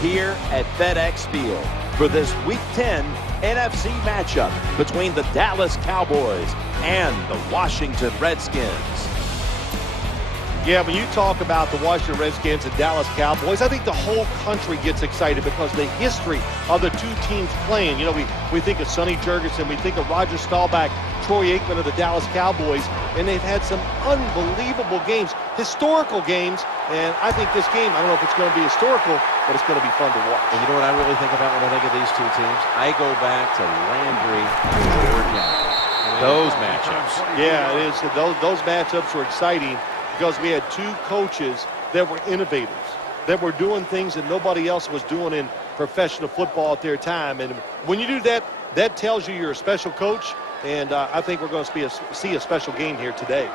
here at FedEx Field for this Week 10 NFC matchup between the Dallas Cowboys and the Washington Redskins. Yeah, when you talk about the Washington Redskins and Dallas Cowboys, I think the whole country gets excited because the history of the two teams playing. You know, we think of Sonny Jurgensen, we think of Roger Staubach, Troy Aikman of the Dallas Cowboys, and they've had some unbelievable games, historical games, and I think this game, I don't know if it's going to be historical, but it's going to be fun to watch. And you know what I really think about when I think of these two teams? I go back to Landry and Georgia. Those matchups. Yeah, it is. Those matchups were exciting because we had two coaches that were innovators, that were doing things that nobody else was doing in professional football at their time. And when you do that, that tells you you're a special coach, and I think we're going to see a special game here today.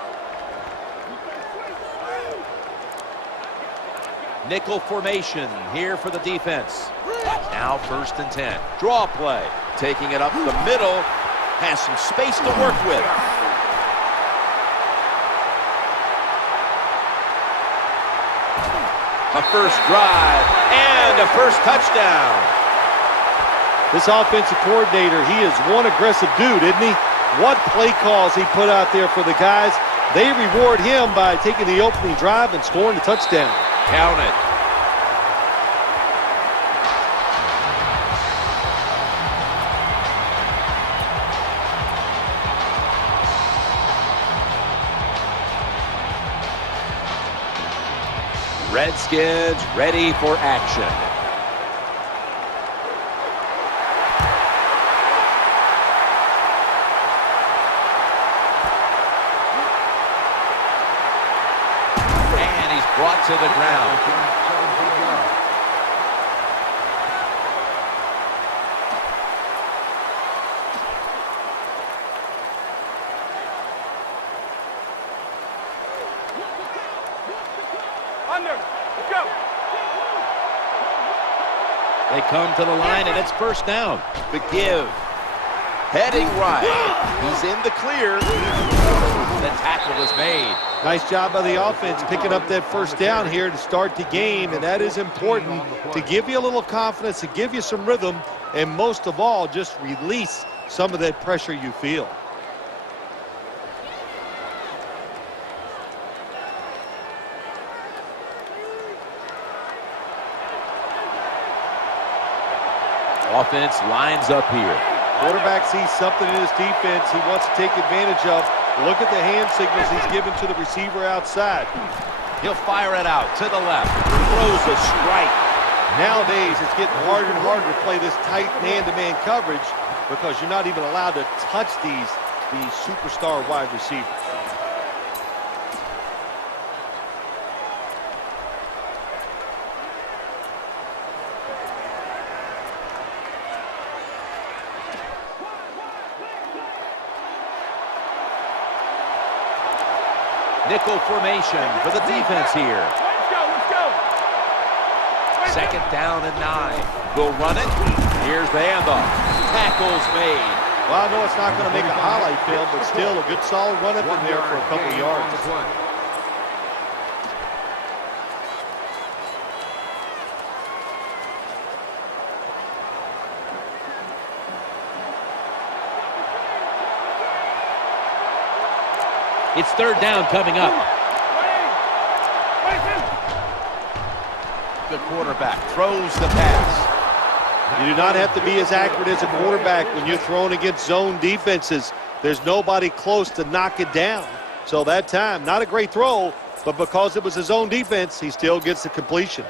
Nickel formation here for the defense. Now 1st and 10. Draw play. Taking it up the middle. Has some space to work with. A first drive and a first touchdown. This offensive coordinator, he is one aggressive dude, isn't he? What play calls he put out there for the guys. They reward him by taking the opening drive and scoring the touchdown. Count it. Redskins ready for action. And he's brought to the ground. They come to the line, and it's first down. The give. Heading right. He's in the clear. The tackle is made. Nice job by the offense picking up that first down here to start the game, and that is important to give you a little confidence, to give you some rhythm, and most of all, just release some of that pressure you feel. Offense lines up here. Quarterback sees something in his defense he wants to take advantage of. Look at the hand signals he's given to the receiver outside. He'll fire it out to the left. Throws a strike. Nowadays, it's getting harder and harder to play this tight man-to-man coverage because you're not even allowed to touch these superstar wide receivers. Nickel formation for the defense here. Let's go. 2nd down and 9. We'll run it. Here's the handoff. Tackles made. Well, I know it's not going to make a highlight film, but still a good solid run up in there for a couple of yards. It's 3rd down coming up. The quarterback throws the pass. You do not have to be as accurate as a quarterback when you're throwing against zone defenses. There's nobody close to knock it down. So that time, not a great throw, but because it was his own defense, he still gets the completion.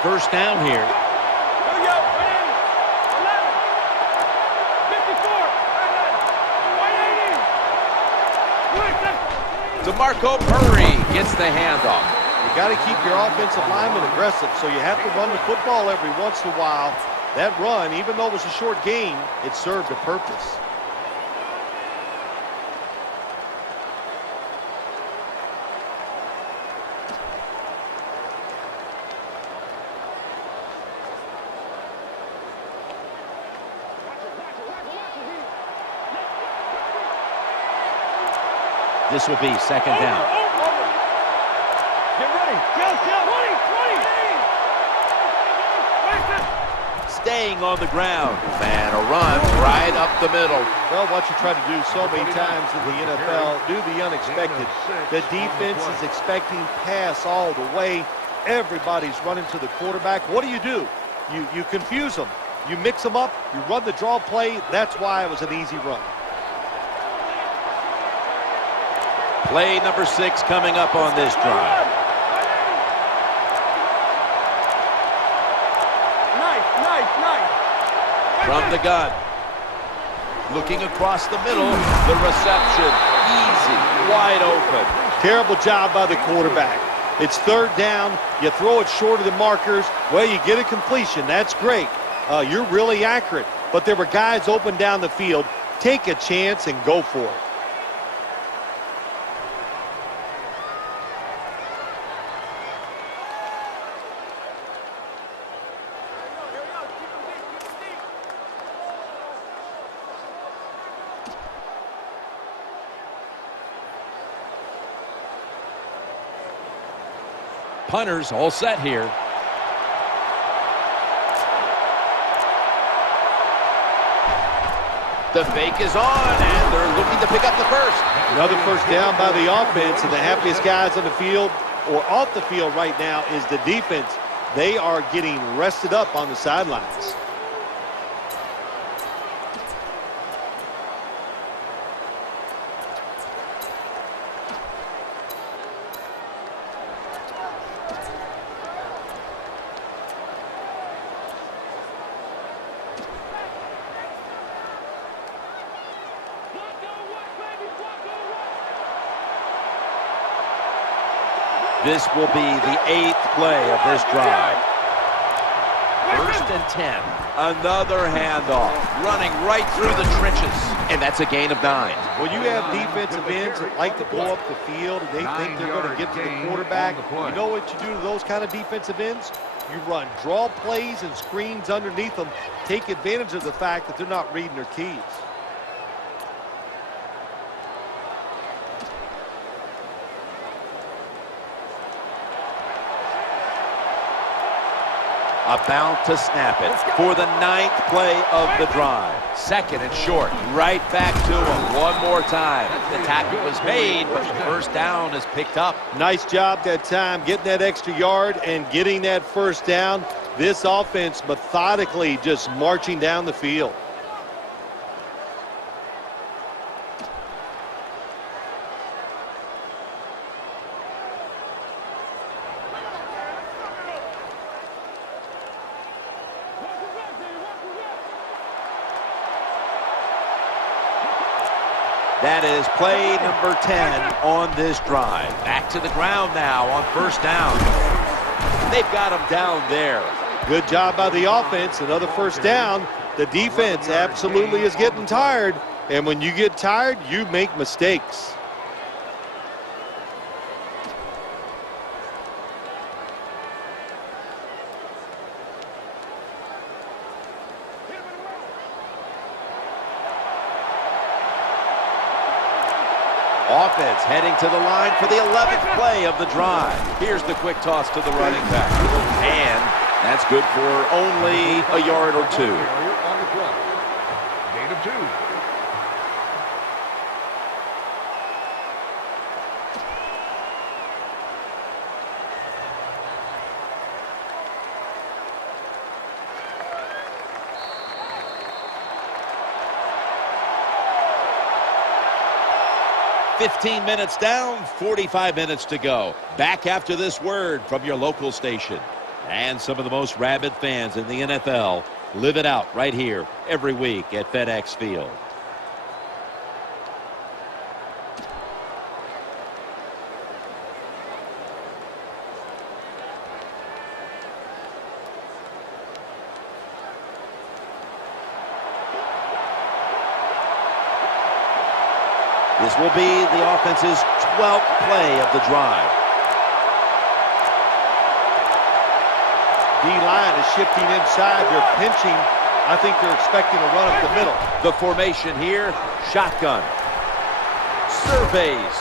First down here. Here we go. 11, 54, 180. DeMarco Murray gets the handoff. You got to keep your offensive lineman aggressive, so you have to run the football every once in a while. That run, even though it was a short game, it served a purpose. This will be second down. Get ready. Kill. 20. Staying on the ground. And a run right up the middle. Well, what you try to do so many times in the NFL, do the unexpected. The defense is expecting pass all the way. Everybody's running to the quarterback. What do? You confuse them. You mix them up. You run the draw play. That's why it was an easy run. Play number 6 coming up on this drive. Nice. From the gun. Looking across the middle. The reception. Easy. Wide open. Terrible job by the quarterback. It's third down. You throw it short of the markers. Well, you get a completion. That's great. You're really accurate. But there were guys open down the field. Take a chance and go for it. Punters all set here. The fake is on, and they're looking to pick up the first. Another first down by the offense, and the happiest guys on the field or off the field right now is the defense. They are getting rested up on the sidelines. This will be the 8th play of this drive. First and 10. Another handoff. Running right through the trenches. And that's a gain of 9. When you have defensive ends that like to go up the field and they think they're going to get to the quarterback, you know what you do to those kind of defensive ends? You run draw plays and screens underneath them. Take advantage of the fact that they're not reading their keys. About to snap it for the 9th play of the drive. Second and short. Right back to him one more time. The tackle was made, but the first down is picked up. Nice job that time, getting that extra yard and getting that first down. This offense methodically just marching down the field. That is play number 10 on this drive. Back to the ground now on first down. They've got him down there. Good job by the offense. Another first down. The defense absolutely is getting tired. And when you get tired, you make mistakes. Offense heading to the line for the 11th play of the drive. Here's the quick toss to the running back. And that's good for only a yard or 2. On the play. Gain of 2. $15 minutes down, 45 minutes to go. Back after this word from your local station. And some of the most rabid fans in the NFL live it out right here every week at FedEx Field. This will be the offense's 12th play of the drive. D-line is shifting inside. They're pinching. I think they're expecting a run up the middle. The formation here, shotgun. Surveys.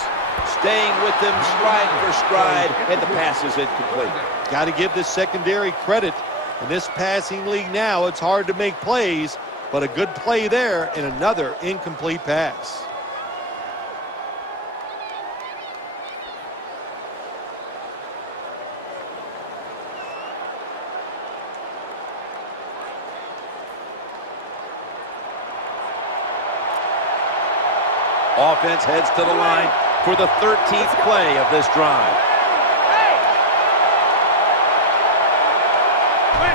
Staying with them stride for stride, and the pass is incomplete. Got to give this secondary credit. In this passing league now, it's hard to make plays, but a good play there and another incomplete pass. Offense heads to the line for the 13th play of this drive.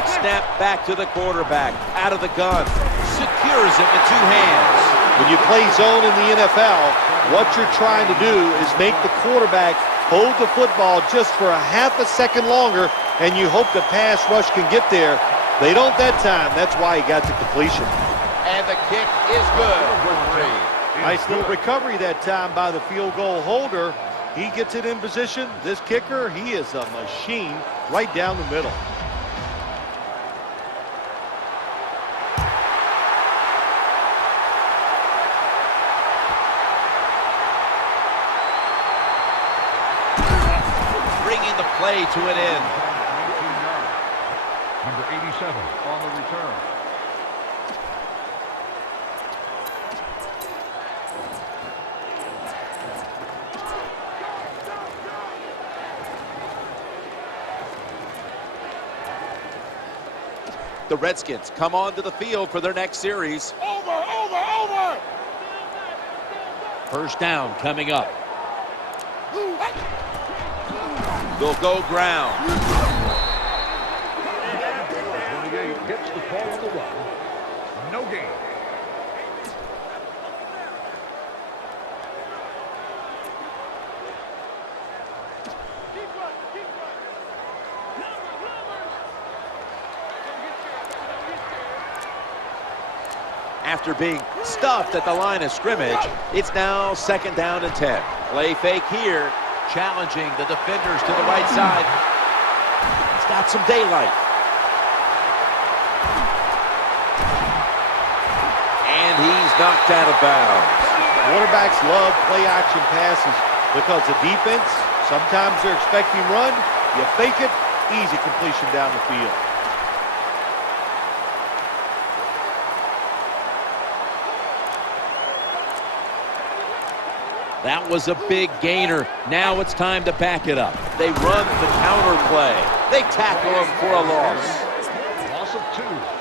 Snap back to the quarterback, out of the gun, secures it with two hands. When you play zone in the NFL, what you're trying to do is make the quarterback hold the football just for a half a second longer, and you hope the pass rush can get there. They don't that time. That's why he got to completion. And the kick is good for 3. Nice little recovery that time by the field goal holder. He gets it in position. This kicker, he is a machine right down the middle. Bringing the play to an end. Number 87 on the return. The Redskins come onto the field for their next series. Over. First down coming up. They'll go ground. 28 gets the call on the run. No gain. After being stuffed at the line of scrimmage, it's now 2nd down and 10. Play fake here, challenging the defenders to the right side. He's got some daylight. And he's knocked out of bounds. Quarterbacks love play-action passes because the defense, sometimes they're expecting run. You fake it, easy completion down the field. That was a big gainer. Now it's time to back it up. They run the counter play. They tackle him for a loss. Loss of 2.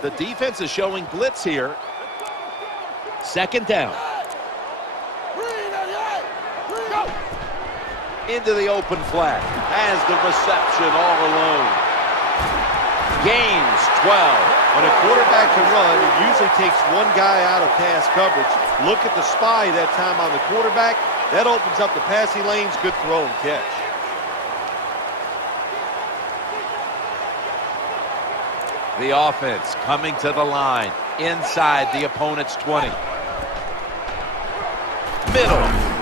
The defense is showing blitz here. 2nd down. Into the open flat. Has the reception all alone. Gains 12. When a quarterback can run, it usually takes one guy out of pass coverage. Look at the spy that time on the quarterback. That opens up the passing lanes. Good throw and catch. The offense coming to the line inside the opponent's 20. Middle.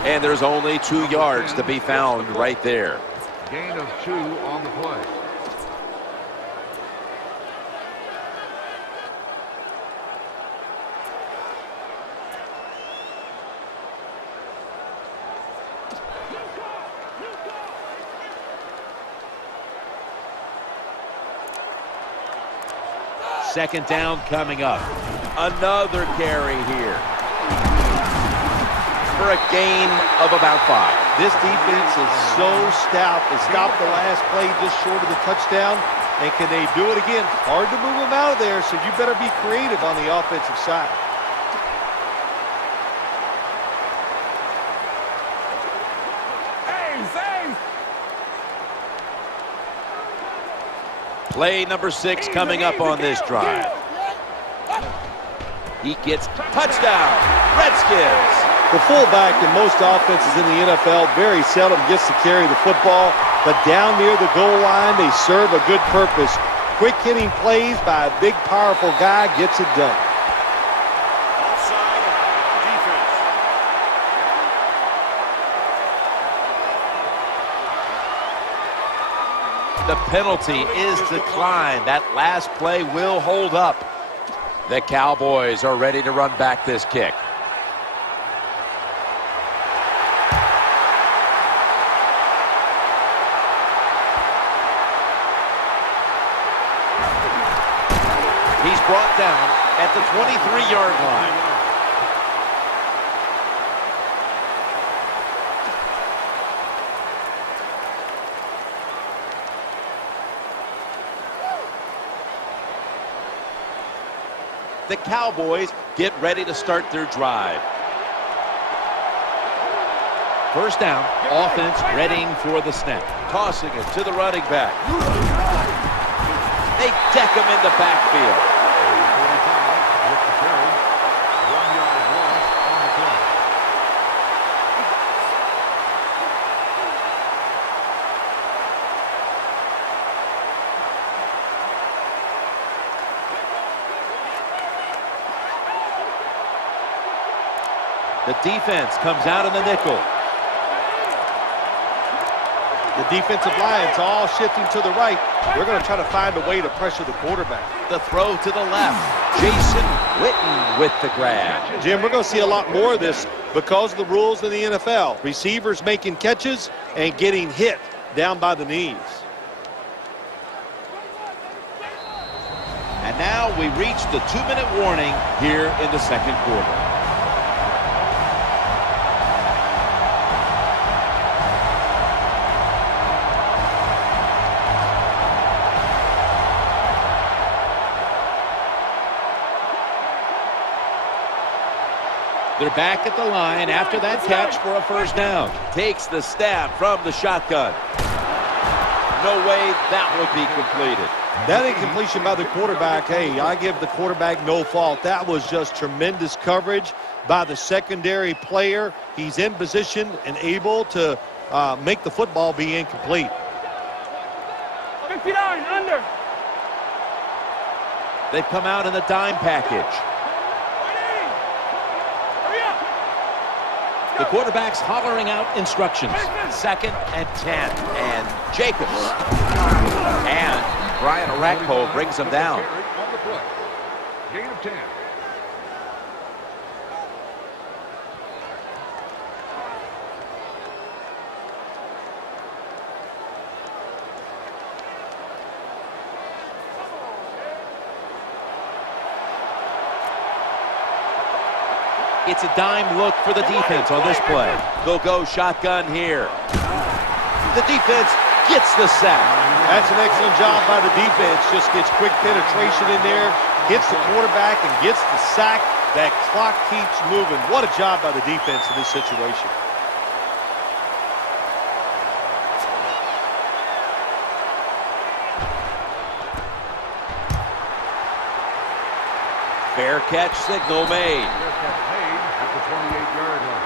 And there's only 2 yards to be found right there. Gain of 2 on the play. Second down coming up. Another carry here. For a gain of about 5. This defense is so stout. They stopped the last play just short of the touchdown. And can they do it again? Hard to move them out of there, so you better be creative on the offensive side. Play number 6 coming up on this drive. He gets touchdown. Redskins. The fullback in most offenses in the NFL very seldom gets to carry the football, but down near the goal line, they serve a good purpose. Quick hitting plays by a big, powerful guy gets it done. The penalty is declined. That last play will hold up. The Cowboys are ready to run back this kick. He's brought down at the 23-yard line. The Cowboys get ready to start their drive. First down, offense readying for the snap. Tossing it to the running back. They deck him in the backfield. The defense comes out in the nickel. The defensive line's all shifting to the right. They're going to try to find a way to pressure the quarterback. The throw to the left. Jason Witten with the grab. Jim, we're going to see a lot more of this because of the rules in the NFL. Receivers making catches and getting hit down by the knees. And now we reach the 2-minute warning here in the second quarter. They're back at the line after that catch for a first down. Takes the snap from the shotgun. No way that would be completed. That incompletion by the quarterback, hey, I give the quarterback no fault. That was just tremendous coverage by the secondary player. He's in position and able to make the football be incomplete. 59, under. They've come out in the dime package. The quarterback's hollering out instructions. 2nd and 10. And Jacobs. And Brian Arakpo brings him down. Gain of 10. It's a dime look for the defense on this play. They'll go shotgun here. The defense gets the sack. That's an excellent job by the defense. Just gets quick penetration in there, hits the quarterback, and gets the sack. That clock keeps moving. What a job by the defense in this situation. Fair catch signal made. At the 28-yard line.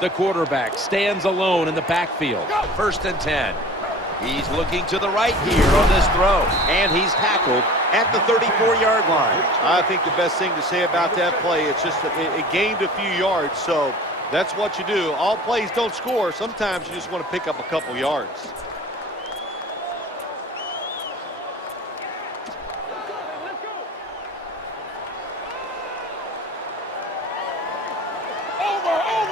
The quarterback stands alone in the backfield. 1st and 10. He's looking to the right here on this throw. And he's tackled at the 34-yard line. I think the best thing to say about that play, it's just that it gained a few yards, so that's what you do. All plays don't score. Sometimes you just want to pick up a couple yards.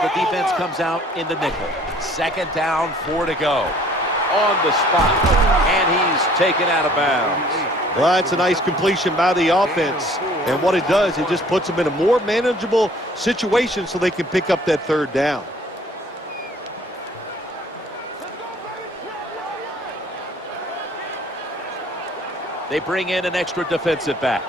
The defense comes out in the nickel. 2nd down, 4 to go. On the spot, and he's taken out of bounds. Well, that's a nice completion by the offense, and what it does, it just puts them in a more manageable situation so they can pick up that 3rd down. They bring in an extra defensive back.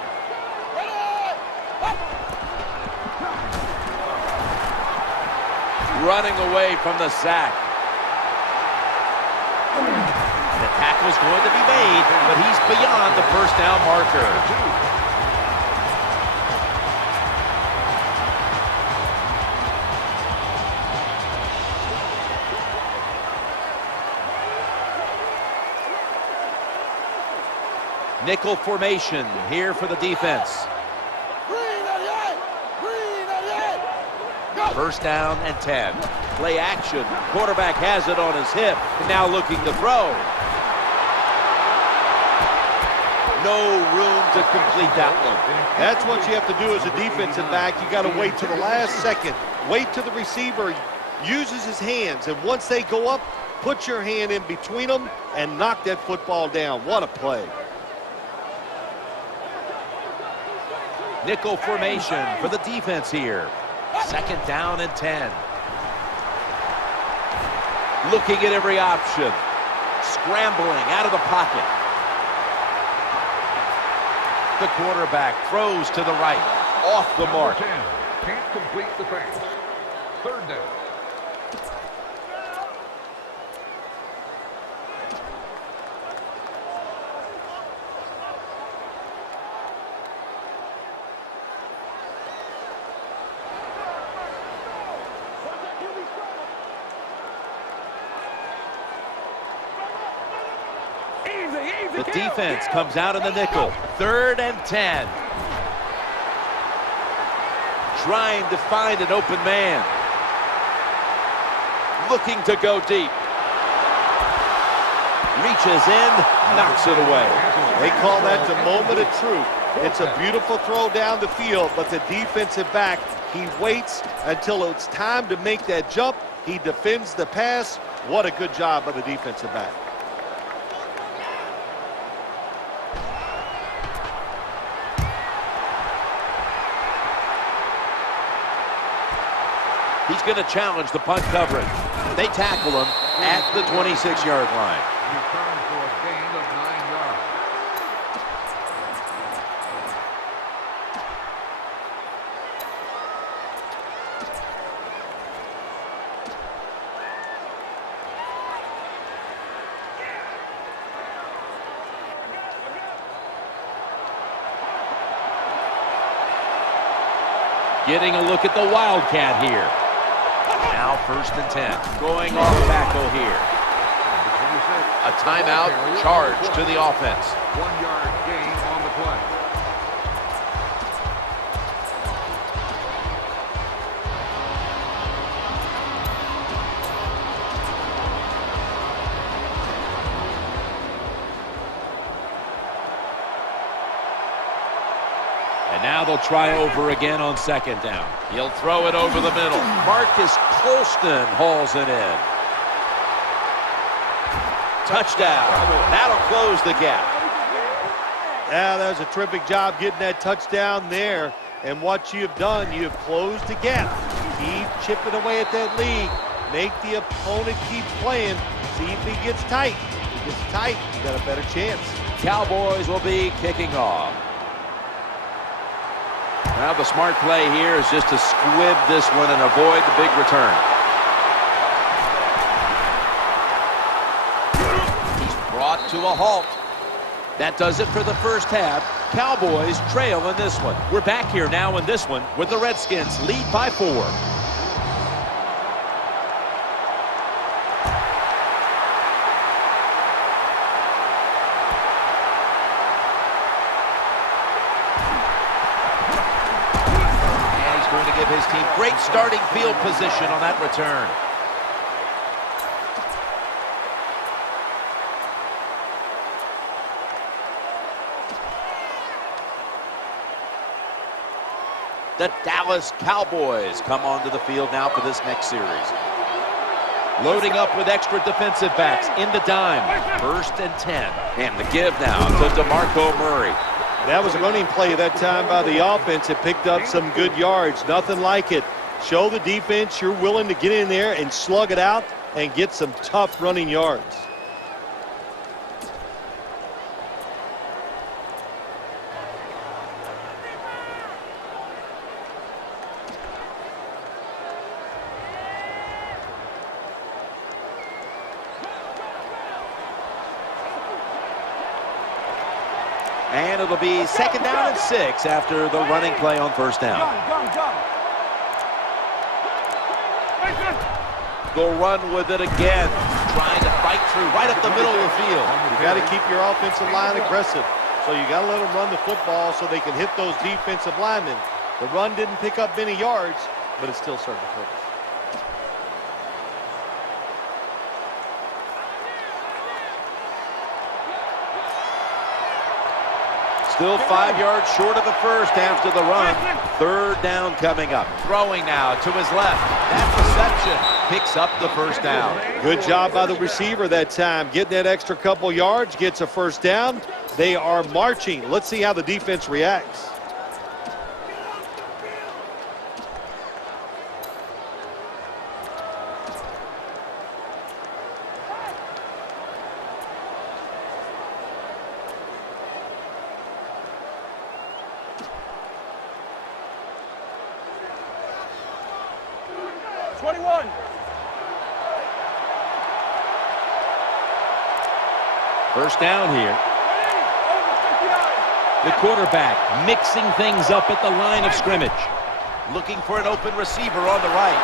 Running away from the sack. The tackle's going to be made, but he's beyond the first down marker. Nickel formation here for the defense. First down and 10. Play action. Quarterback has it on his hip. And now looking to throw. No room to complete that one. That's what you have to do as a defensive back. You got to wait till the last second. Wait till the receiver uses his hands. And once they go up, put your hand in between them and knock that football down. What a play. Nickel formation for the defense here. Second down and 10. Looking at every option. Scrambling out of the pocket. The quarterback throws to the right. Off the mark. 10. Can't complete the pass. Third down. The defense comes out in the nickel. Third and 10. Trying to find an open man. Looking to go deep. Reaches in, knocks it away. They call that the moment of truth. It's a beautiful throw down the field, but the defensive back, he waits until it's time to make that jump. He defends the pass. What a good job by the defensive back. He's going to challenge the punt coverage. They tackle him at the 26-yard line. Return for a gain of 9 yards. Getting a look at the Wildcat here. Now first and 10. Going off tackle here. A timeout charge to the offense. 1 yard gain on the play. And now they'll try over again on second down. He'll throw it over the middle. Marcus Colston hauls it in. Touchdown. That'll close the gap. Yeah, that was a terrific job getting that touchdown there. And what you've done, you've closed the gap. Keep chipping away at that lead. Make the opponent keep playing. See if he gets tight. If he gets tight, you got a better chance. Cowboys will be kicking off. Now the smart play here is just to squib this one and avoid the big return. He's brought to a halt. That does it for the first half. Cowboys trail in this one. We're back here now in this one with the Redskins lead by 4. His team great starting field position on that return. The Dallas Cowboys come onto the field now for this next series. Loading up with extra defensive backs in the dime. First and 10. And the give now to DeMarco Murray. That was a running play that time by the offense. It picked up some good yards. Nothing like it. Show the defense you're willing to get in there and slug it out and get some tough running yards. And it'll be second down and 6 after the running play on first down. They'll run with it again, trying to fight through right up the middle of the field. You got to keep your offensive line aggressive. So you got to let them run the football so they can hit those defensive linemen. The run didn't pick up many yards, but it still served the purpose. Still 5 yards short of the first after the run. Third down coming up. Throwing now to his left. That reception picks up the first down. Good job by the receiver that time. Getting that extra couple yards, gets a first down. They are marching. Let's see how the defense reacts. First down here. The quarterback mixing things up at the line of scrimmage. Looking for an open receiver on the right.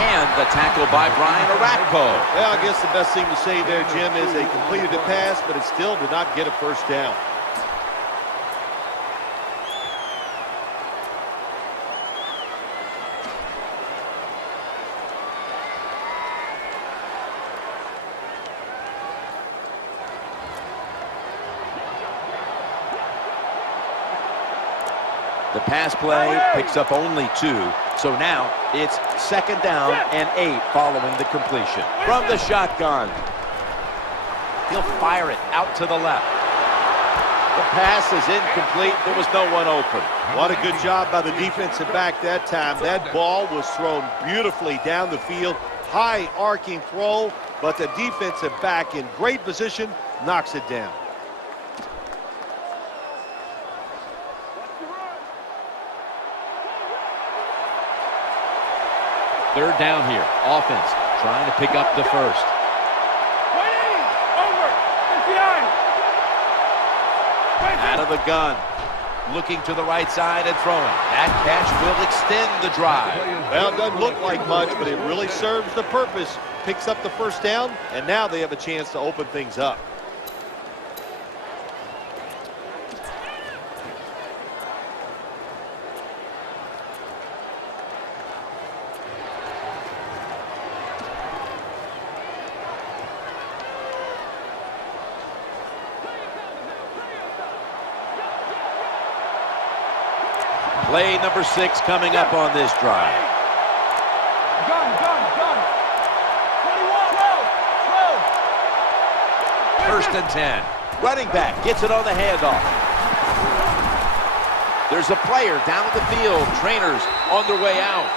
And the tackle by Brian Orakpo. Well, I guess the best thing to say there, Jim, is they completed the pass, but it still did not get a first down. The pass play picks up only 2. So now it's second down and 8 following the completion. From the shotgun. He'll fire it out to the left. The pass is incomplete. There was no one open. What a good job by the defensive back that time. That ball was thrown beautifully down the field. High arcing throw, but the defensive back in great position knocks it down. Third down here. Offense trying to pick up the first. Out of the gun. Looking to the right side and throwing. That catch will extend the drive. Well, it doesn't look like much, but it really serves the purpose. Picks up the first down, and now they have a chance to open things up. Play number 6 coming up on this drive. Gun. 21, 12. First and 10. Running back gets it on the handoff. There's a player down the field. Trainers on their way out.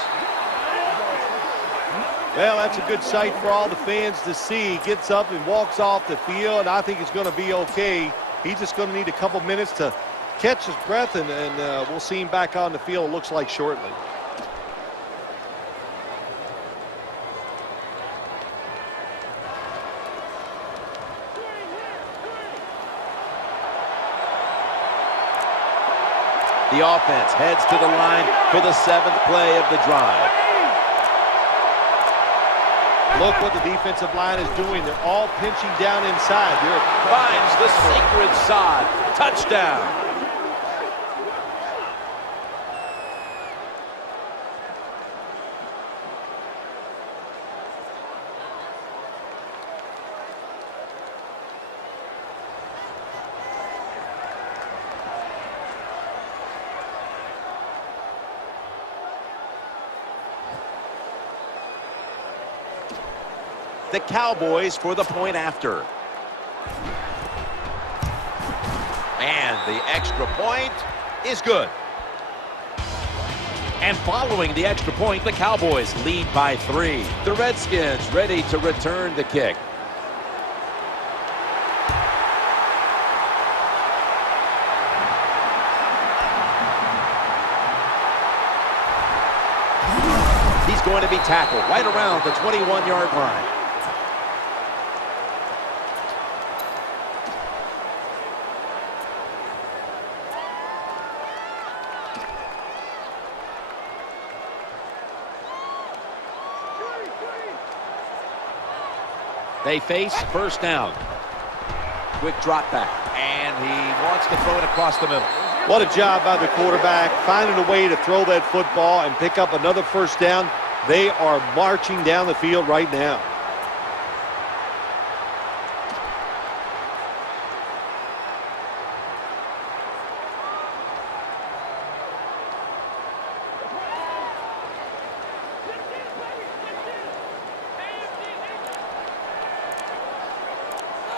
Well, that's a good sight for all the fans to see. He gets up and walks off the field. I think it's going to be okay. He's just going to need a couple minutes to catch his breath, and we'll see him back on the field, it looks like, shortly. The offense heads to the line for the 7th play of the drive. Look what the defensive line is doing. They're all pinching down inside. Finds the sacred sod. Touchdown. The Cowboys for the point after. And the extra point is good. And following the extra point, the Cowboys lead by 3. The Redskins ready to return the kick. He's going to be tackled right around the 21-yard line. They face first down. Quick drop back. And he wants to throw it across the middle. What a job by the quarterback, finding a way to throw that football and pick up another first down. They are marching down the field right now.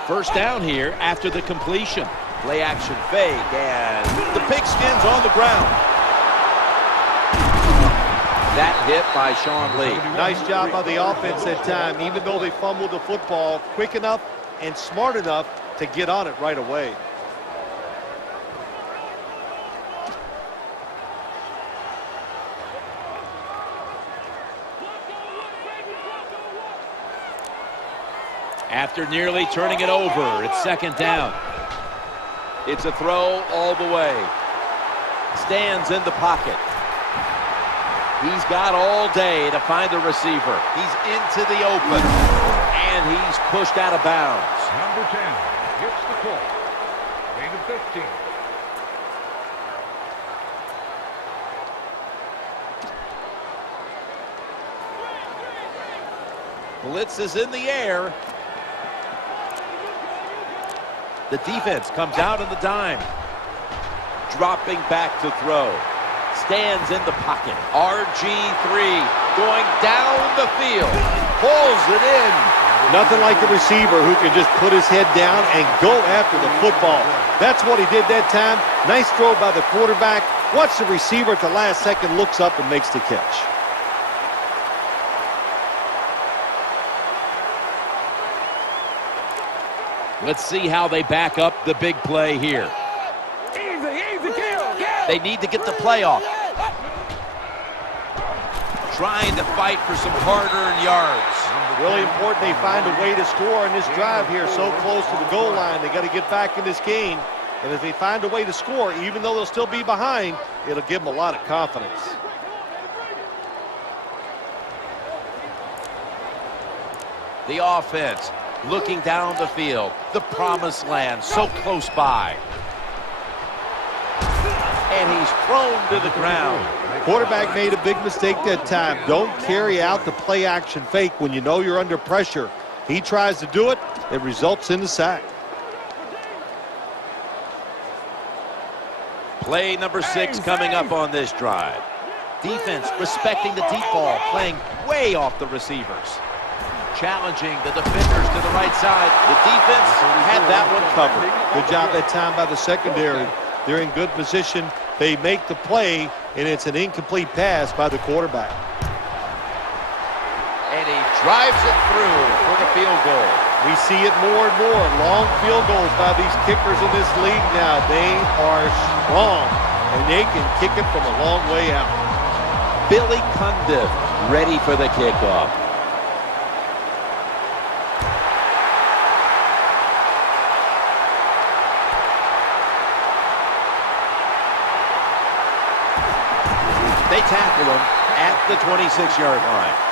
First down here after the completion. Play action fake, and the pigskin's on the ground. That hit by Sean Lee. Nice job by the offense that time, even though they fumbled the football, quick enough and smart enough to get on it right away. After nearly turning it over, it's second down. It's a throw all the way. Stands in the pocket. He's got all day to find the receiver. He's into the open. And he's pushed out of bounds. Number 10 gets the call. Gain of 15. Blitz is in the air. The defense comes out in the dime. Dropping back to throw. Stands in the pocket. RG3 going down the field. Pulls it in. Nothing like a receiver who can just put his head down and go after the football. That's what he did that time. Nice throw by the quarterback. Watch the receiver at the last second, looks up and makes the catch. Let's see how they back up the big play here. Easy kill. They need to get the play off. Trying to fight for some hard-earned yards. Really important they find a way to score on this drive here, so close to the goal line. They got to get back in this game. And if they find a way to score, even though they'll still be behind, it'll give them a lot of confidence. The offense looking down the field. The promised land so close by. And he's thrown to the ground. Quarterback made a big mistake that time. Don't carry out the play action fake when you know you're under pressure. He tries to do it. It results in the sack. Play number 6 coming up on this drive. Defense respecting the deep ball, playing way off the receivers. Challenging the defenders to the right side. The defense had that one covered. Good job that time by the secondary. They're in good position. They make the play, and it's an incomplete pass by the quarterback. And he drives it through for the field goal. We see it more and more. Long field goals by these kickers in this league now. They are strong, and they can kick it from a long way out. Billy Cundiff ready for the kickoff. They tackle him at the 26-yard line.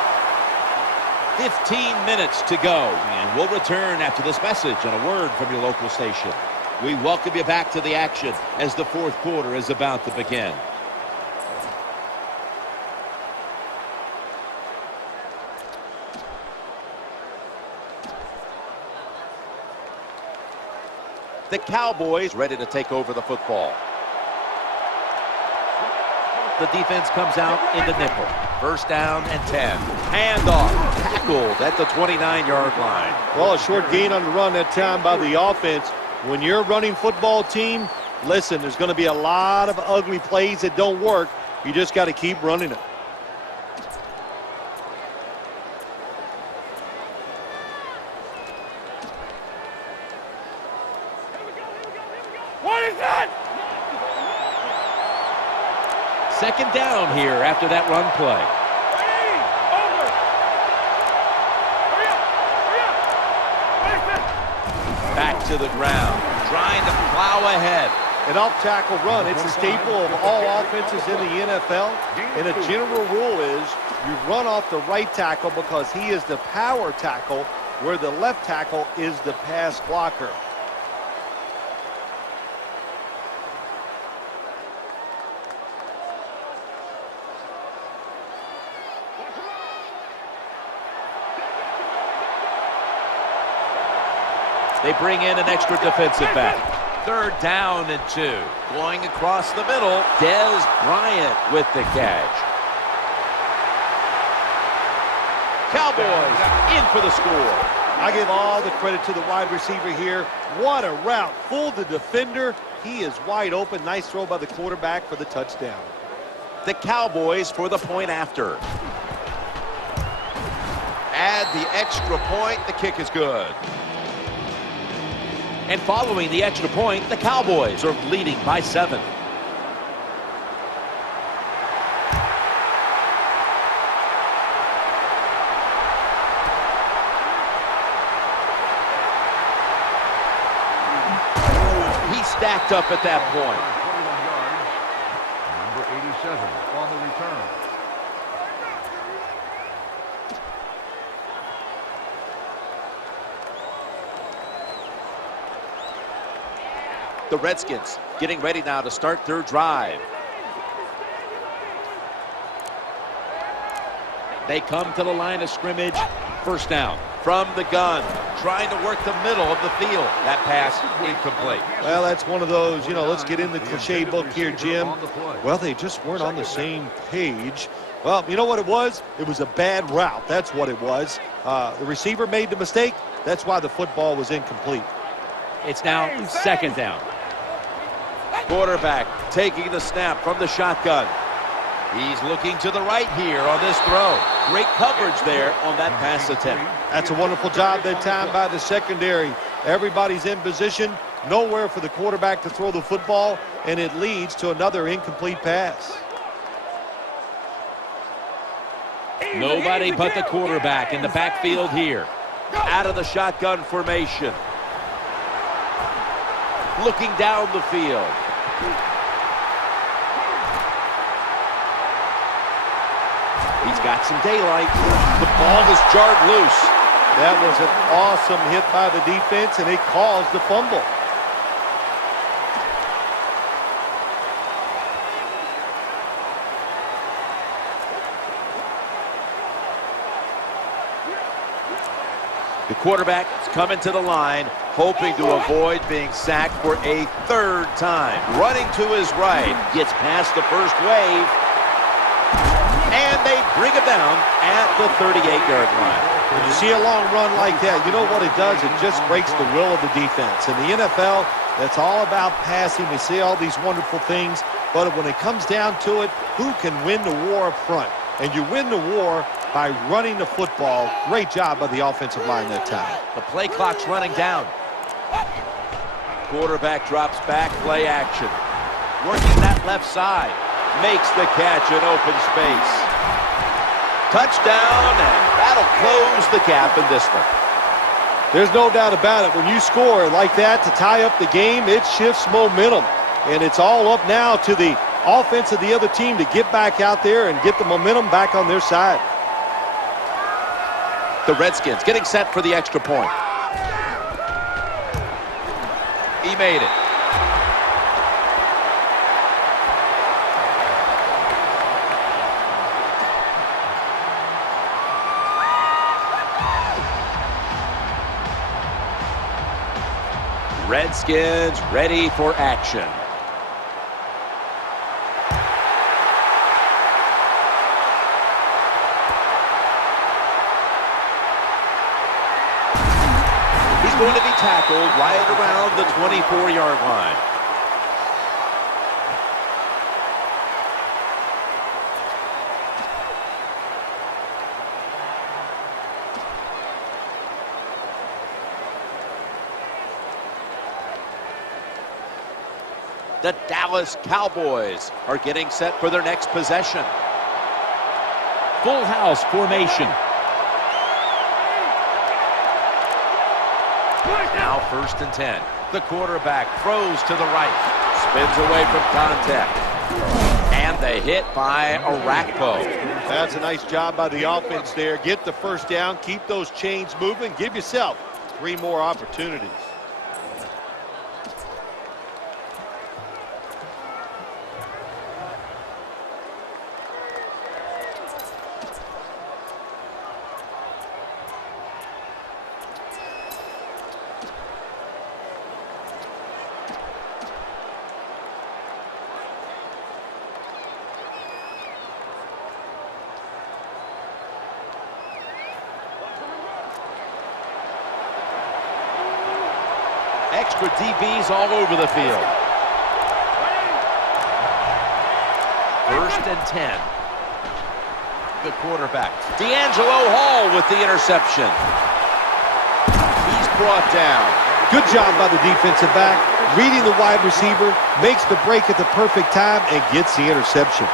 15 minutes to go, and we'll return after this message and a word from your local station. We welcome you back to the action as the fourth quarter is about to begin. The Cowboys ready to take over the football. The defense comes out in the nickel. First down and 10. Handoff. Tackled at the 29-yard line. Well, a short gain on the run that time by the offense. When you're a running football team, listen, there's going to be a lot of ugly plays that don't work. You just got to keep running it. What is that? Second down here after that run play. Back to the ground, trying to plow ahead. An off-tackle run, it's a staple of all offenses in the NFL. And a general rule is you run off the right tackle because he is the power tackle, where the left tackle is the pass blocker. They bring in an extra defensive back. 3rd down and 2. Going across the middle, Des Bryant with the catch. Cowboys in for the score. I give all the credit to the wide receiver here. What a route. Fooled the defender. He is wide open. Nice throw by the quarterback for the touchdown. The Cowboys for the point after. Add the extra point. The kick is good. And following the extra point, the Cowboys are leading by 7. He stacked up at that point. 21 yards. Number 87 on the return. The Redskins getting ready now to start their drive. They come to the line of scrimmage. 1st down from the gun. Trying to work the middle of the field. That pass incomplete. Well, that's one of those, let's get in the cliche book here, Jim. Well, they just weren't on the same page. Well, you know what it was? It was a bad route. That's what it was. The receiver made the mistake. That's why the football was incomplete. It's now 2nd down. Quarterback taking the snap from the shotgun. He's looking to the right here on this throw. Great coverage there on that pass attempt. That's a wonderful job that time by the secondary. Everybody's in position. Nowhere for the quarterback to throw the football, and it leads to another incomplete pass. Nobody but the quarterback in the backfield here. Out of the shotgun formation. Looking down the field. He's got some daylight. The ball is jarred loose. That was an awesome hit by the defense, and it caused the fumble. The quarterback is coming to the line, hoping to avoid being sacked for a 3rd time. Running to his right, gets past the first wave, and they bring him down at the 38-yard line. When you see a long run like that, you know what it does? It just breaks the will of the defense. In the NFL, that's all about passing. We see all these wonderful things, but when it comes down to it, who can win the war up front? And you win the war by running the football. Great job by the offensive line that time. The play clock's running down. Quarterback drops back, play action. Working that left side. Makes the catch in open space. Touchdown, and that'll close the gap in this one. There's no doubt about it. When you score like that to tie up the game, it shifts momentum. And it's all up now to the offense of the other team to get back out there and get the momentum back on their side. The Redskins getting set for the extra point. He made it. Redskins ready for action. He's going to be tackled right around the 24-yard line. The Dallas Cowboys are getting set for their next possession. Full house formation. Now 1st and 10. The quarterback throws to the right. Spins away from contact. And the hit by Arakpo. That's a nice job by the offense there. Get the 1st down. Keep those chains moving. Give yourself 3 more opportunities. extra DBs all over the field. 1st and 10. The quarterback, D'Angelo Hall, with the interception. He's brought down. Good job by the defensive back. Reading the wide receiver, makes the break at the perfect time, and gets the interception.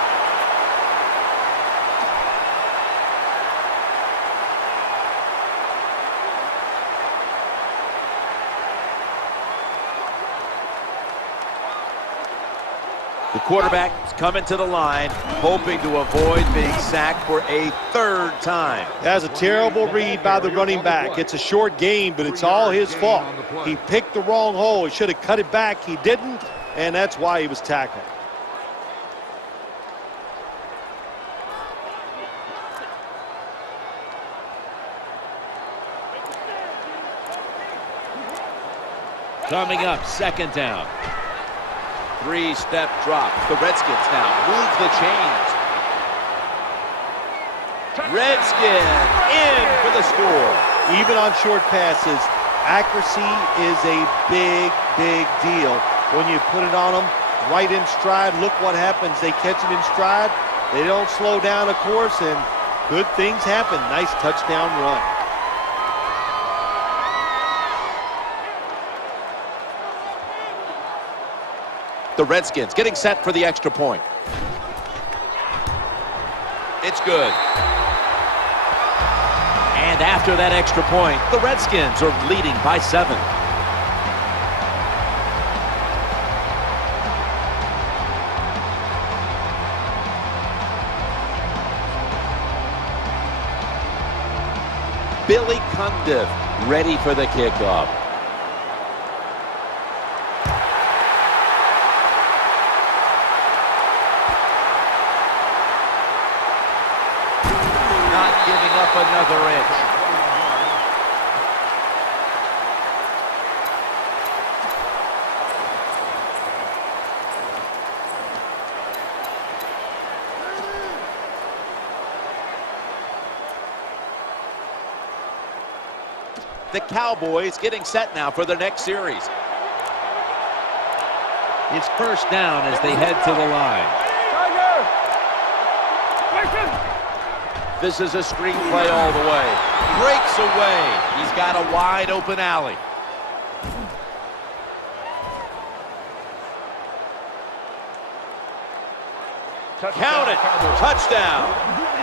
The quarterback's coming to the line, hoping to avoid being sacked for a 3rd time. That's a terrible read by the running back. It's a short game, but it's all his fault. He picked the wrong hole. He should have cut it back. He didn't, and that's why he was tackled. Coming up, 2nd down. 3-step drop. The Redskins now move the chains. Redskins in for the score. Even on short passes, accuracy is a big, big deal. When you put it on them right in stride, look what happens. They catch it in stride. They don't slow down, of course, and good things happen. Nice touchdown run. The Redskins getting set for the extra point. It's good. And after that extra point, the Redskins are leading by 7. Billy Cundiff ready for the kickoff. Another inch. The Cowboys getting set now for their next series. It's 1st down as they head to the line. This is a screen play all the way. Breaks away. He's got a wide open alley. Count it. Touchdown.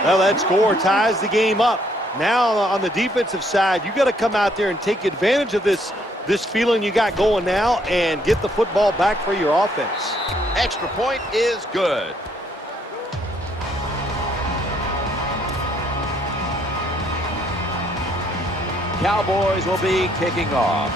Well, that score ties the game up. Now on the defensive side, you got to come out there and take advantage of this feeling you got going now and get the football back for your offense. Extra point is good. Cowboys will be kicking off.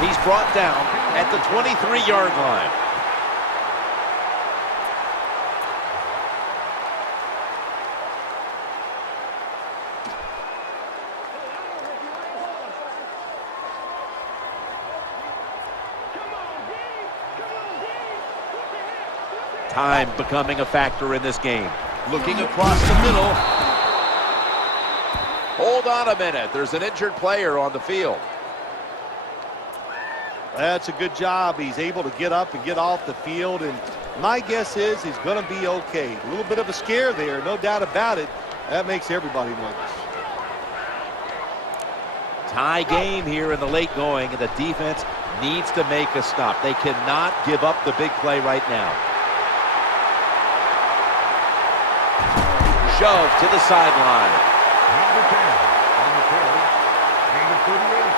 He's brought down at the 23-yard line. Time becoming a factor in this game. Looking across the middle. Hold on a minute. There's an injured player on the field. That's a good job. He's able to get up and get off the field, and my guess is he's going to be okay. A little bit of a scare there, no doubt about it. That makes everybody nervous. Tie game here in the late going, and the defense needs to make a stop. They cannot give up the big play right now. Shove to the sideline. Number 10 on the carry. Number 38.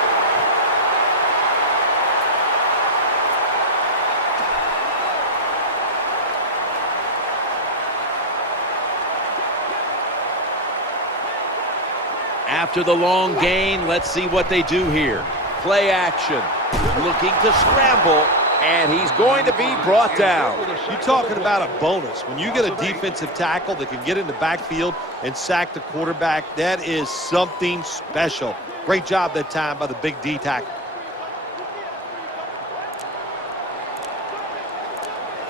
After the long gain, let's see what they do here. Play action. Looking to scramble, and he's going to be brought down. You're talking about a bonus. When you get a defensive tackle that can get in the backfield and sack the quarterback, that is something special. Great job that time by the big D tackle.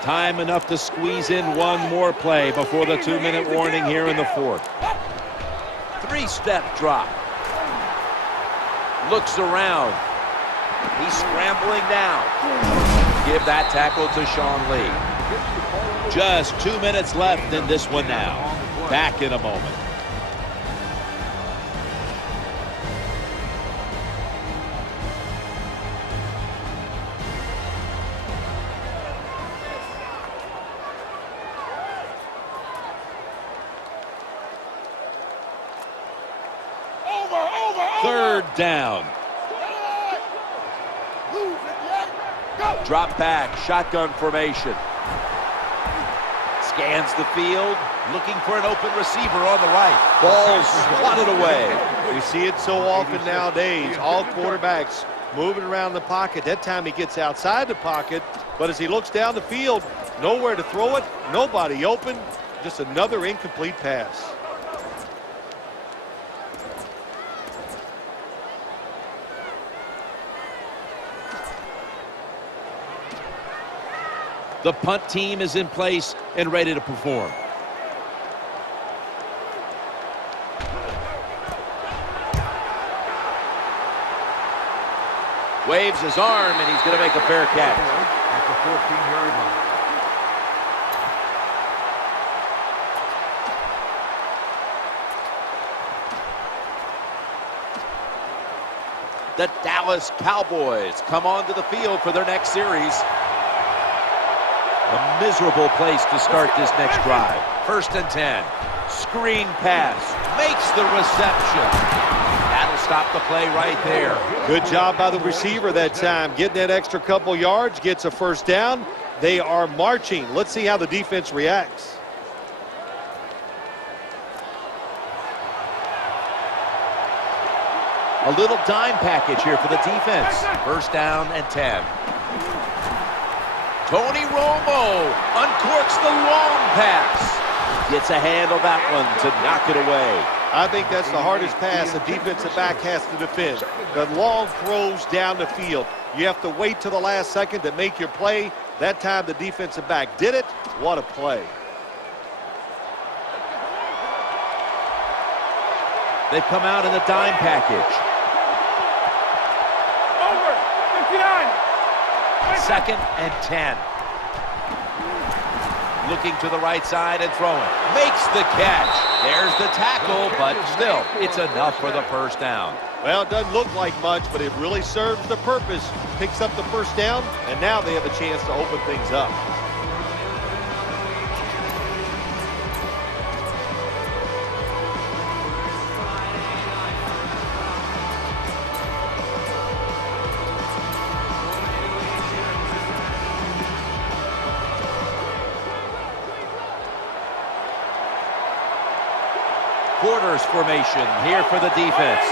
Time enough to squeeze in one more play before the 2-minute warning here in the fourth. 3-step drop. Looks around. He's scrambling down. Give that tackle to Sean Lee. Just 2 minutes left in this one now. Back in a moment. Third down. Drop back, shotgun formation. Scans the field, looking for an open receiver on the right. Ball swatted away. We see it so often nowadays. All quarterbacks moving around the pocket. That time he gets outside the pocket, but as he looks down the field, nowhere to throw it, nobody open, just another incomplete pass. The punt team is in place and ready to perform. Waves his arm, and he's going to make a fair catch. At the 14-yard line. The Dallas Cowboys come onto the field for their next series. A miserable place to start this next drive. 1st and 10. Screen pass. Makes the reception. That'll stop the play right there. Good job by the receiver that time. Getting that extra couple yards, gets a first down. They are marching. Let's see how the defense reacts. A little dime package here for the defense. 1st down and 10. Tony Romo uncorks the long pass. Gets a hand on that one to knock it away. I think that's the hardest pass a defensive back has to defend. The long throws down the field. You have to wait till the last second to make your play. That time the defensive back did it. What a play. They've come out in the dime package. Over. 59. 2nd and 10. Looking to the right side and throwing. Makes the catch. There's the tackle, but still, it's enough for the 1st down. Well, it doesn't look like much, but it really serves the purpose. Picks up the 1st down, and now they have a chance to open things up. Quarters formation here for the defense.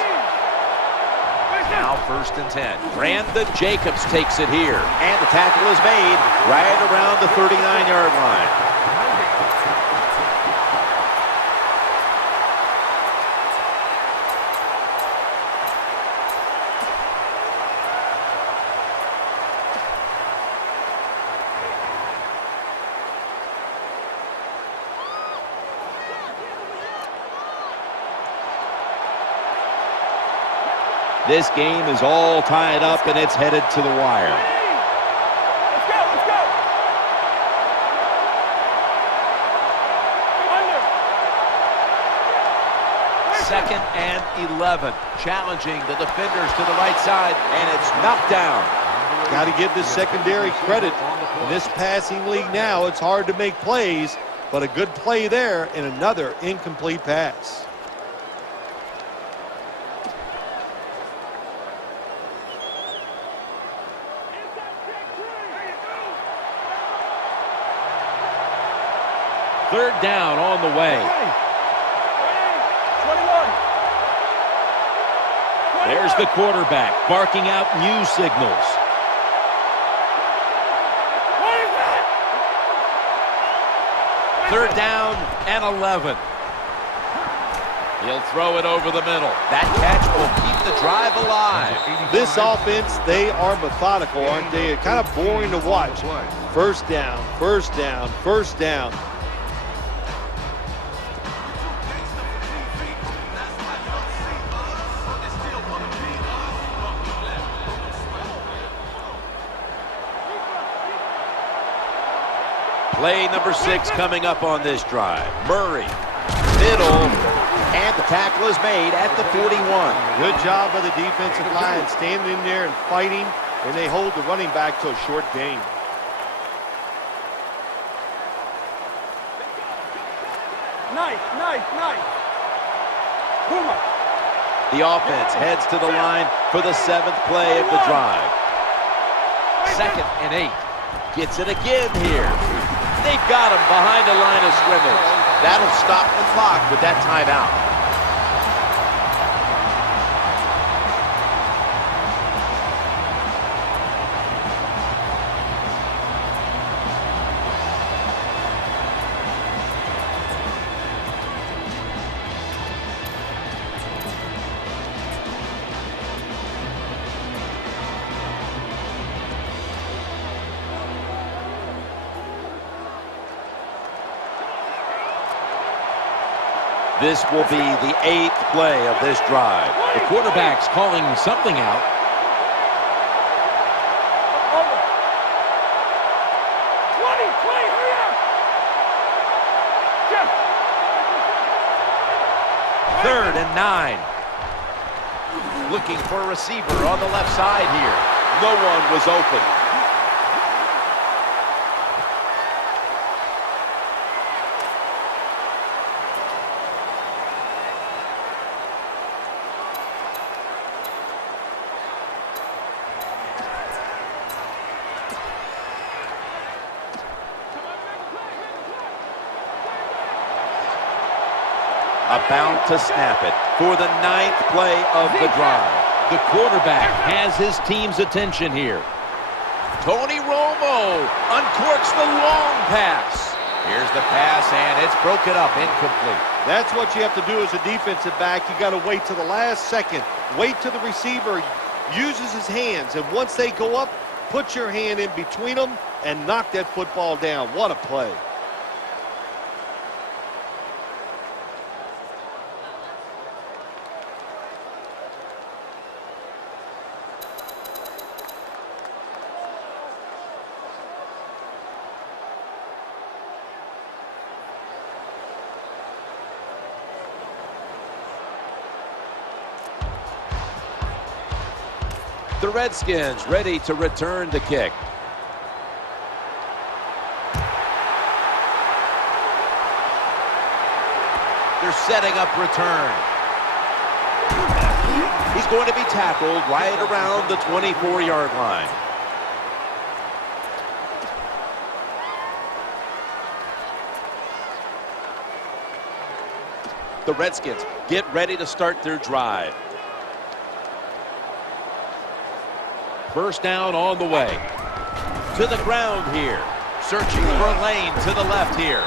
Now 1st and 10. Brandon Jacobs takes it here. And the tackle is made right around the 39-yard line. This game is all tied up, and it's headed to the wire. Let's go, let's go. Under. 2nd and 11. Challenging the defenders to the right side, and it's knocked down. Got to give this secondary credit. In this passing league now, it's hard to make plays, but a good play there and another incomplete pass. Third down on the way. 21. There's the quarterback barking out new signals. What is that? 3rd down and 11. He'll throw it over the middle. That catch will keep the drive alive. This offense, they are methodical, aren't they? Kind of boring to watch. First down, first down, first down. Play number 6 coming up on this drive. Murray, middle, and the tackle is made at the 41. Good job by the defensive line, standing in there and fighting, and they hold the running back to a short gain. Nice, nice, nice. Puma. The offense heads to the line for the 7th play of the drive. 2nd and 8. Gets it again here. They've got him behind the line of scrimmage. That'll stop the clock with that timeout. This will be the 8th play of this drive. The quarterback's calling something out. Over. 20, hurry up. Jeff. 3rd and 9. Looking for a receiver on the left side here. No one was open. About to snap it for the 9th play of the drive. The quarterback has his team's attention here. Tony Romo uncorks the long pass. Here's the pass, and it's broken up, incomplete. That's what you have to do as a defensive back. You got to wait to the last second. Wait till the receiver uses his hands, and once they go up, put your hand in between them and knock that football down. What a play. The Redskins ready to return the kick. They're setting up return. He's going to be tackled right around the 24-yard line. The Redskins get ready to start their drive. First down on the way. To the ground here. Searching for a lane to the left here.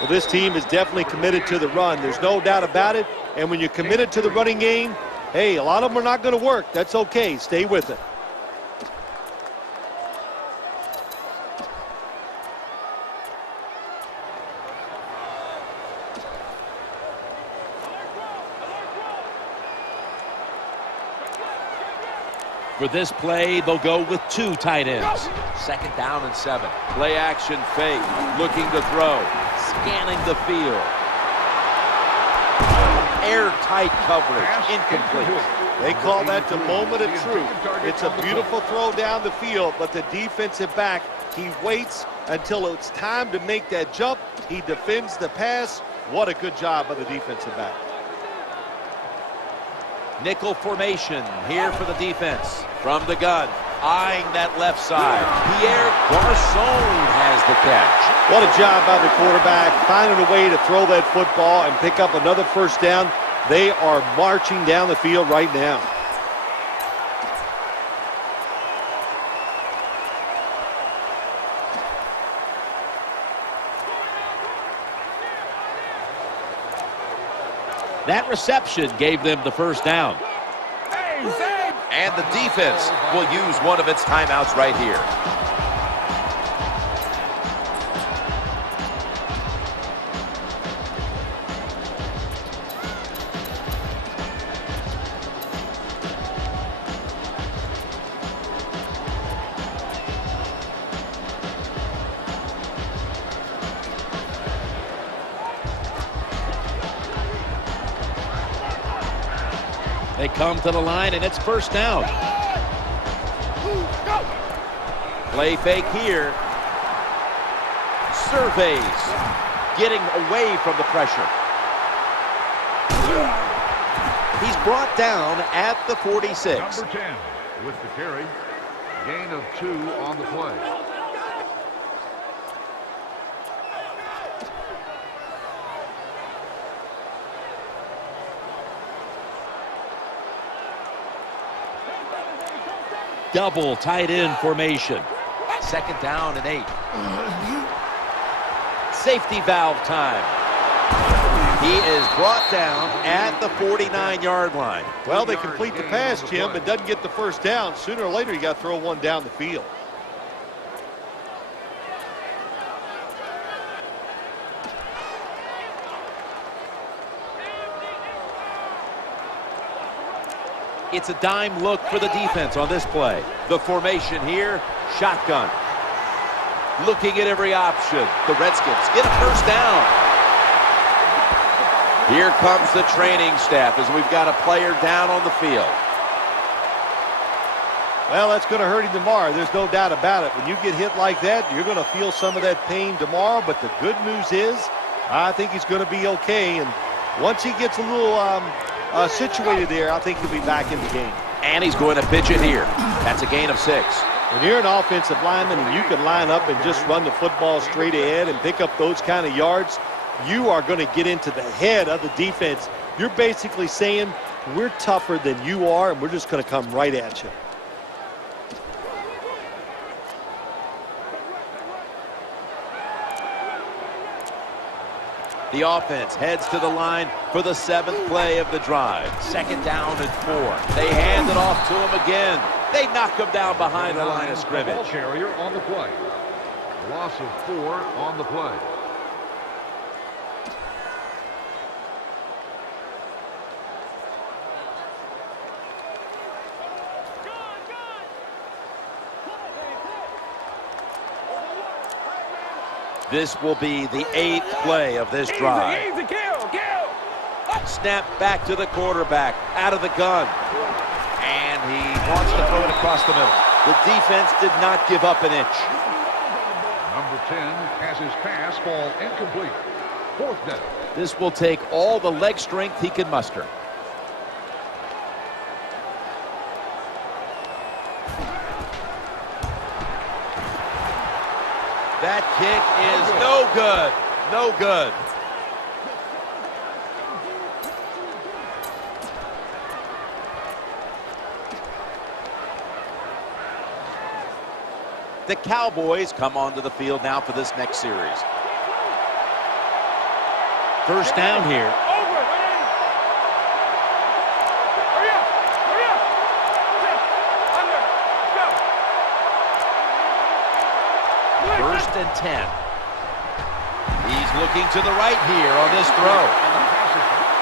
Well, this team is definitely committed to the run. There's no doubt about it. And when you're committed to the running game, hey, a lot of them are not going to work. That's okay. Stay with it. For this play, they'll go with 2 tight ends. 2nd down and 7. Play action fake. Looking to throw. Scanning the field. Airtight coverage. Incomplete. They call that the moment of truth. It's a beautiful throw down the field, but the defensive back, he waits until it's time to make that jump. He defends the pass. What a good job by the defensive back. Nickel formation here for the defense. From the gun, eyeing that left side. Pierre Garçon has the catch. What a job by the quarterback, finding a way to throw that football and pick up another first down. They are marching down the field right now. That reception gave them the first down. And the defense will use one of its timeouts right here. They come to the line, and it's first down. Play fake here. Surveys. Getting away from the pressure. He's brought down at the 46. Number 10 with the carry. Gain of 2 on the play. Double tight end formation. Second down and 8. Safety valve time. He is brought down at the 49-yard line. Well, they complete the pass, Jim, but doesn't get the first down. Sooner or later, you got to throw one down the field. It's a dime look for the defense on this play. The formation here, shotgun. Looking at every option. The Redskins get a first down. Here comes the training staff as we've got a player down on the field. Well, that's going to hurt him tomorrow. There's no doubt about it. When you get hit like that, you're going to feel some of that pain tomorrow. But the good news is, I think he's going to be okay. And once he gets a little situated there, I think he'll be back in the game. And he's going to pitch it here. That's a gain of 6. When you're an offensive lineman and you can line up and just run the football straight ahead and pick up those kind of yards, you are going to get into the head of the defense. You're basically saying, we're tougher than you are, and we're just going to come right at you. The offense heads to the line for the 7th play of the drive. Second down and 4. They hand it off to him again. They knock him down behind the line of scrimmage. Ball carrier on the play. Loss of 4 on the play. This will be the 8th play of this drive. Easy, kill. Snap back to the quarterback, out of the gun. And he wants to throw it across the middle. The defense did not give up an inch. Number 10 has his pass fall incomplete. 4th down. This will take all the leg strength he can muster. That kick is no good. No good. The Cowboys come onto the field now for this next series. First down here. Over. Hurry up. Under. Go. First and 10. He's looking to the right here on this throw.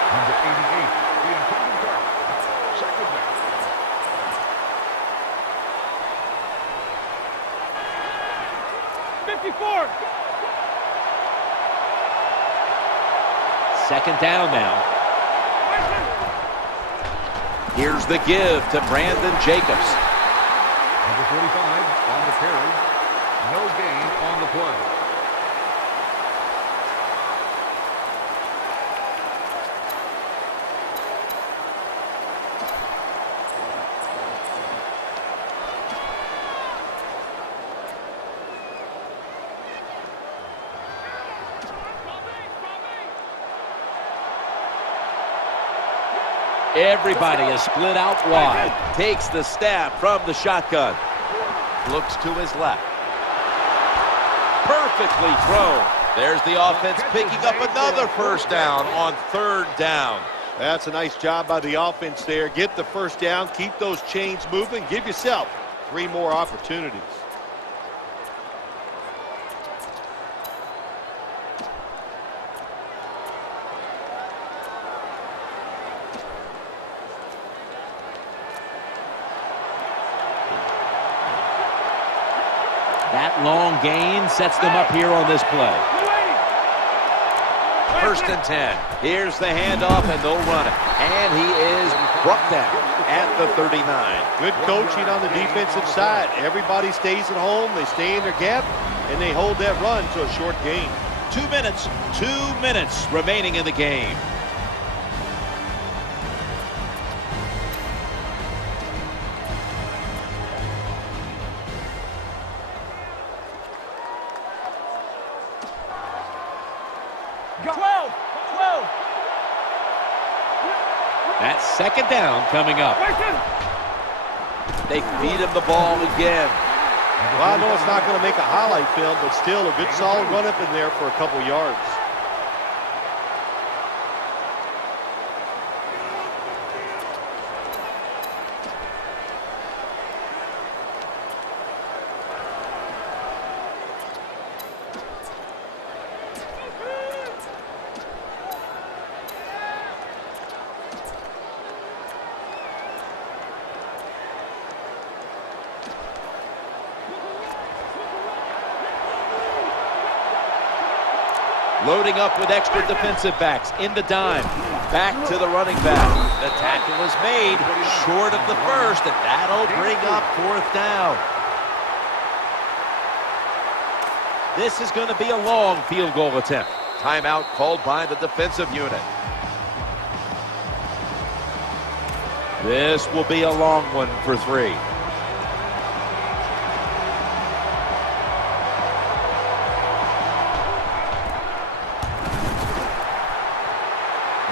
Number 88, the intended target. Second down. Second down now. Here's the give to Brandon Jacobs. Number 45 on the carry. No gain on the play. Everybody is split out wide. Takes the snap from the shotgun. Looks to his left. Perfectly thrown. There's the offense picking up another first down on 3rd down. That's a nice job by the offense there. Get the first down, keep those chains moving, give yourself 3 more opportunities. That long gain sets them up here on this play. 1st and 10. Here's the handoff, and they'll run it. And he is brought down at the 39. Good coaching on the defensive side. Everybody stays at home. They stay in their gap, and they hold that run to a short gain. 2 minutes. 2 minutes remaining in the game. That's 2nd down coming up. They feed him the ball again. Well, I know it's not going to make a highlight film, but still a good solid run up in there for a couple yards. Loading up with extra defensive backs in the dime. Back to the running back. The tackle is made short of the first, and that'll bring up 4th down. This is going to be a long field goal attempt. Timeout called by the defensive unit. This will be a long one for 3.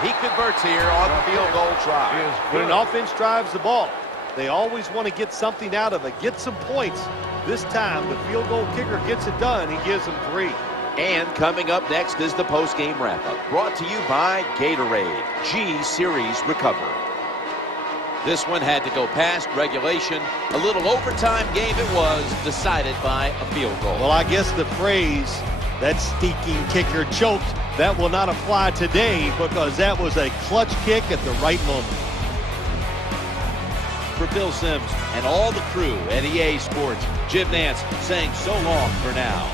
He converts here on the field goal try. When an offense drives the ball, they always want to get something out of it, get some points. This time, the field goal kicker gets it done. He gives them 3. And coming up next is the post-game wrap-up, brought to you by Gatorade, G-Series Recover. This one had to go past regulation. A little overtime game it was, decided by a field goal. Well, I guess the phrase, that stinking kicker choked, that will not apply today because that was a clutch kick at the right moment. For Bill Sims and all the crew at EA Sports, Jim Nance saying so long for now.